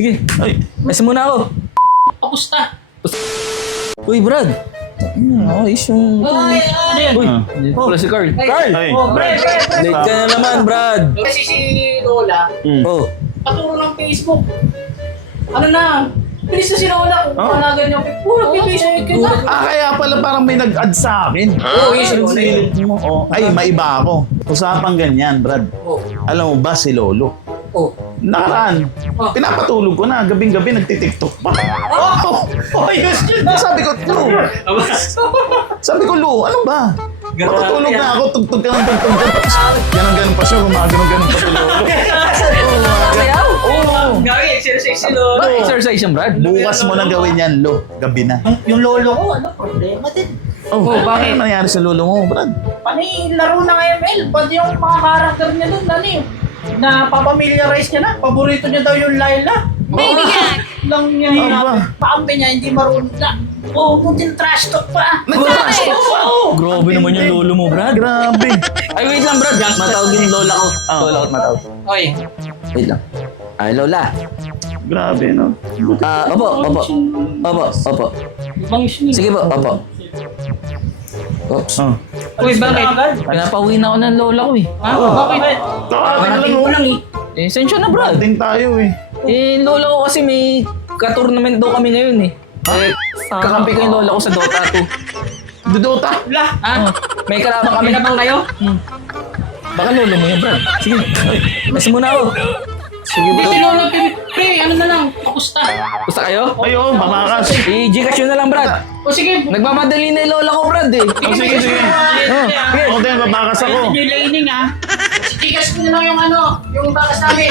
Sige. Ay, Kasi muna ako. Kamusta? Uy, Brad. Ayos yung... Ay, Uy, dito pala si Carl. Carl! ay, Oh, pre. Late ka na naman, Brad. Kasi si Lola, Oh. paturo ng Facebook. Ano na? Bilis na si Lola. Kung panagan niya. Puro Facebook ka na. Kaya pala parang may nag-add sa akin. Oo, yun si Lola. Silip mo. Oh. Ay, maiba ako. Usapang ganyan, Brad. Oh. Alam mo ba si Lolo? Oh. Nakaraan, Oh. pinapatulog ko na. Gabing-gabi nagtitiktok pa. Oh, yun yun. Sabi ko, Lu. Sabi ko, Lu, ano ba? Matutulog na ako, tugtog ka ng tugtog. Ganon-ganon pa siya, gumaganon-ganon pa si Lolo. Sayaw? Oo, gawin. Exercise si Lola. Ba, exercise yan, Brad? Bukas mo nang gawin yan, Lu. Gabi na. Yung lolo ko, ano problema din? Oh, bakit? Ano nangyari sa Lolo mo, Brad? Pani laro ng ML, pati yung mga karakter niya doon, nani, na papamiliarize niya na. Paborito niya daw yung Layla. Baby Jack! Lang niya Aba. hinapin. Paampi niya, hindi marunong na. Oo, kunting trash talk pa. Nag-trash talk pa. Grabe naman yung lolo mo, Brad. Grabe. Ay, wait lang, Brad. Matawag yung lola ko. Lola ko, matawag. Oy, Wait lang. Ay, lola. Grabe, no? Opo, opo. Opo, opo. bangis niya. Sige po, opo. Oops. Oh. Uy, bakit? Pinapauwi na ako ng lola ko eh. Bakit? Karating ko lang eh. Eh, sensya na, Brad. Karating tayo eh. Eh, lola ko kasi may ka-tournament daw kami ngayon eh. Eh, kakampi ko yung lola ko sa Dota 2. Dudota. La, May kalaban kami. kami na bang kayo? Baka lolo mo yun, Brad. Sige. Kasi muna ako. Sige, Hindi bro. si Lola, pre, ano na lang, kamusta? Gusto kayo? Ayo, mamakas. I-Gcash nyo na lang, Brad. O sige, Nagmamadali na yung lola ko, Brad eh. Oh, sige, sige. Sige. Ako din, mabakas ako. Yung laning ah. Gigas ko na lang yung ano, yung bakas namin.